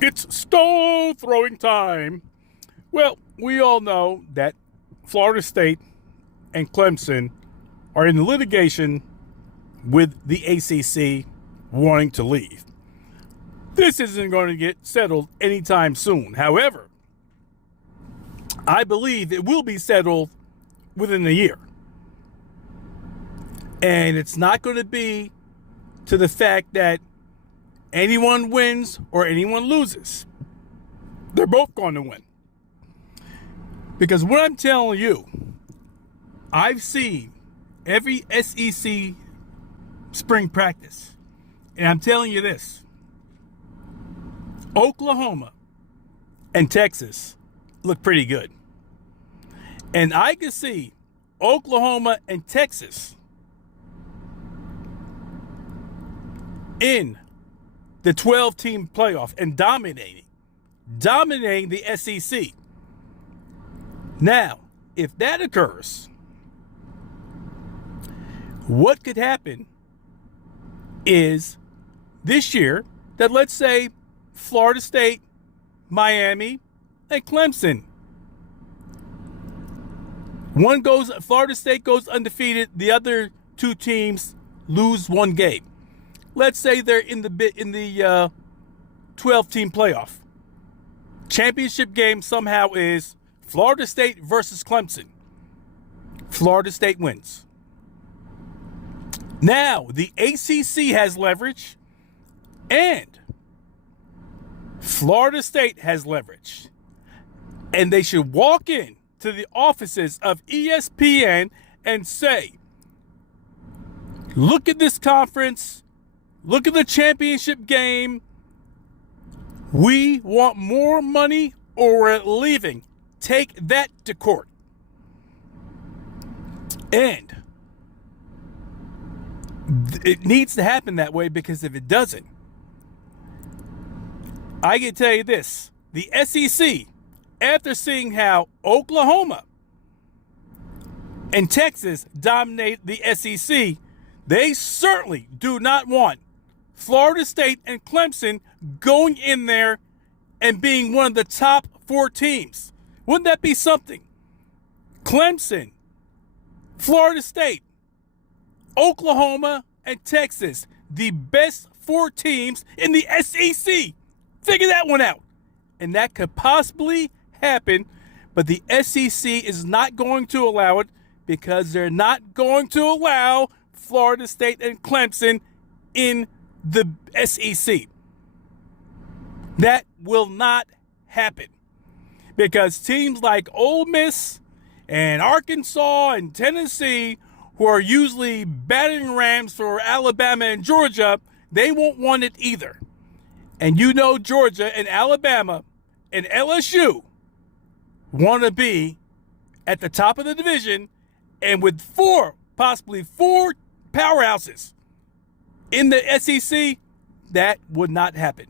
It's stone throwing time. Well, we all know that Florida State and Clemson are in litigation with the ACC wanting to leave. This isn't going to get settled anytime soon. However, I believe it will be settled within a year. And it's not going to be to the fact that anyone wins or anyone loses. They're both going to win. Because what I'm telling you, I've seen every SEC spring practice. And I'm telling you this. Oklahoma and Texas look pretty good. And I can see Oklahoma and Texas in the 12-team playoff and dominating the SEC. Now, if that occurs, what could happen is this year that, let's say, Florida State, Miami, and Clemson. Florida State goes undefeated. The other two teams lose one game. Let's say they're in the 12-team playoff. Championship game somehow is Florida State versus Clemson. Florida State wins. Now, the ACC has leverage and Florida State has leverage. And they should walk in to the offices of ESPN and say, look at this conference. Look at the championship game. We want more money or we're leaving. Take that to court. And it needs to happen that way, because if it doesn't, I can tell you this. The SEC, after seeing how Oklahoma and Texas dominate the SEC, they certainly do not want Florida State and Clemson going in there and being one of the top 4 teams. Wouldn't that be something? Clemson, Florida State, Oklahoma, and Texas, the best 4 teams in the SEC. Figure that one out. And that could possibly happen, but the SEC is not going to allow it, because they're not going to allow Florida State and Clemson in the SEC. That will not happen, because teams like Ole Miss and Arkansas and Tennessee, who are usually battering rams for Alabama and Georgia, they won't want it either. And you know Georgia and Alabama and LSU want to be at the top of the division, and with possibly four powerhouses in the SEC, that would not happen.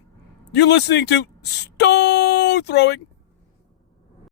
You're listening to Stone Throwing.